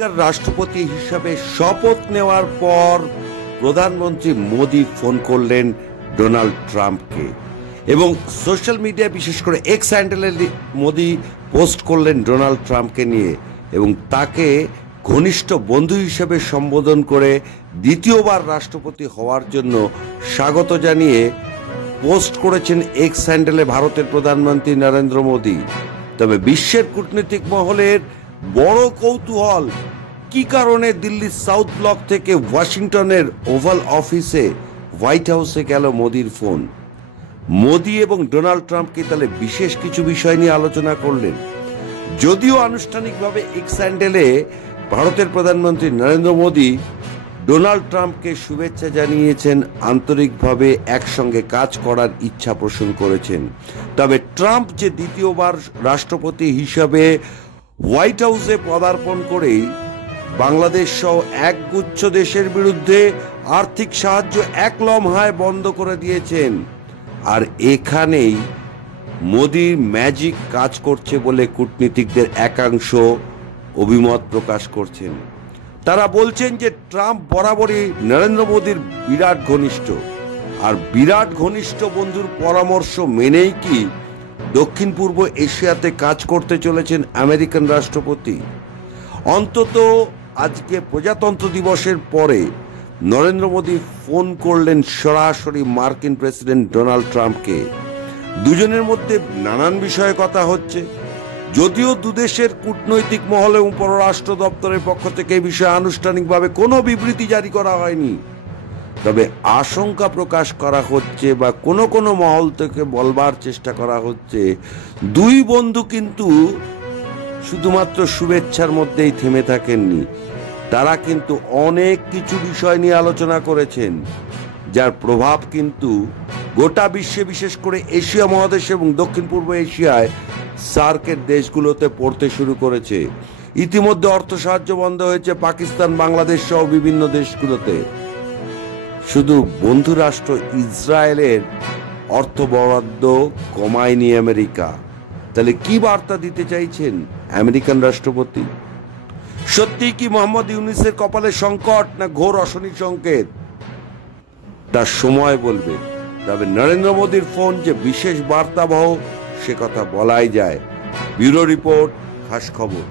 আমেরিকার রাষ্ট্রপতি হিসাবে শপথ নেওয়ার পর প্রধানমন্ত্রী মোদি ফোন করলেন ডোনাল্ড ট্রাম্পকে এবং সোশ্যাল মিডিয়া বিশেষ করে এক্স হ্যান্ডেলে মোদি পোস্ট করলেন ডোনাল্ড ট্রাম্পকে নিয়ে এবং তাকে ঘনিষ্ঠ বন্ধু হিসেবে সম্বোধন করে দ্বিতীয়বার রাষ্ট্রপতি হওয়ার জন্য স্বাগত জানিয়ে পোস্ট করেছেন এক্স হ্যান্ডেলে ভারতের প্রধানমন্ত্রী নরেন্দ্র মোদি। তবে বিশ্বের কূটনৈতিক মহলের বড় কৌতূহল, কি কারণে দিল্লির সাউথ ব্লক থেকে ওয়াশিংটনের ওভাল অফিসে হোয়াইট হাউসে গেল মোদির ফোন। মোদি এবং ডোনাল্ড ট্রাম্প কি তাহলে বিশেষ কিছু বিষয় নিয়ে আলোচনা করলেন? যদিও আনুষ্ঠানিকভাবে এক্স হ্যান্ডেলে ভারতের প্রধানমন্ত্রী নরেন্দ্র মোদি ডোনাল্ড ট্রাম্পকে শুভেচ্ছা জানিয়েছেন, আন্তরিকভাবে একসঙ্গে কাজ করার ইচ্ছা পোষণ করেছেন। তবে ট্রাম্প যে দ্বিতীয়বার রাষ্ট্রপতি হিসাবে হোয়াইট হাউসে পদার্পণ করেই বাংলাদেশ সহ একগুচ্ছ দেশের বিরুদ্ধে আর্থিক সাহায্য এক লম্হায় বন্ধ করে দিয়েছেন। আর এখানেই মোদির ম্যাজিক কাজ করছে বলে কূটনীতিকদের একাংশ অভিমত প্রকাশ করছেন। তারা বলছেন যে ট্রাম্প বরাবরই নরেন্দ্র মোদির বিরাট ঘনিষ্ঠ, আর বিরাট ঘনিষ্ঠ বন্ধুর পরামর্শ মেনেই কি দক্ষিণ পূর্ব এশিয়াতে কাজ করতে চলেছেন আমেরিকান রাষ্ট্রপতি। অন্তত আজকে প্রজাতন্ত্র দিবসের পরে নরেন্দ্র মোদি ফোন করলেন সরাসরি মার্কিন প্রেসিডেন্ট ডোনাল্ড ট্রাম্পকে। দুজনের মধ্যে নানান বিষয়ে কথা হচ্ছে। যদিও দুদেশের কূটনৈতিক মহলে এবং পররাষ্ট্র দপ্তরের পক্ষ থেকে এই বিষয়ে আনুষ্ঠানিকভাবে কোনো বিবৃতি জারি করা হয়নি, তবে আশঙ্কা প্রকাশ করা হচ্ছে বা কোনো কোনো মহল থেকে বলবার চেষ্টা করা হচ্ছে দুই বন্ধু কিন্তু শুধুমাত্র শুভেচ্ছার মধ্যেই থেমে থাকেননি। তারা কিন্তু অনেক কিছু বিষয় নিয়ে আলোচনা করেছেন, যার প্রভাব কিন্তু গোটা বিশ্বে, বিশেষ করে এশিয়া মহাদেশে এবং দক্ষিণ পূর্ব এশিয়ায় সার্কের দেশগুলোতে পড়তে শুরু করেছে। ইতিমধ্যে অর্থ সাহায্য বন্ধ হয়েছে পাকিস্তান, বাংলাদেশ সহ বিভিন্ন দেশগুলোতে। শুধু বন্ধু রাষ্ট্র ইসরায়েলের অর্থ বরাদ্দ কমায়নি আমেরিকা। তাহলে কি বার্তা দিতে চাইছেন আমেরিকান রাষ্ট্রপতি? সত্যি কি মোহাম্মদ ইউনূসের কপালে সংকট, না ঘোর অশনি সংকেত? তার সময় বলবে। তবে নরেন্দ্র মোদির ফোন যে বিশেষ বার্তাবহ সে কথা বলাই যায়। ব্যুরো রিপোর্ট, খাস খবর।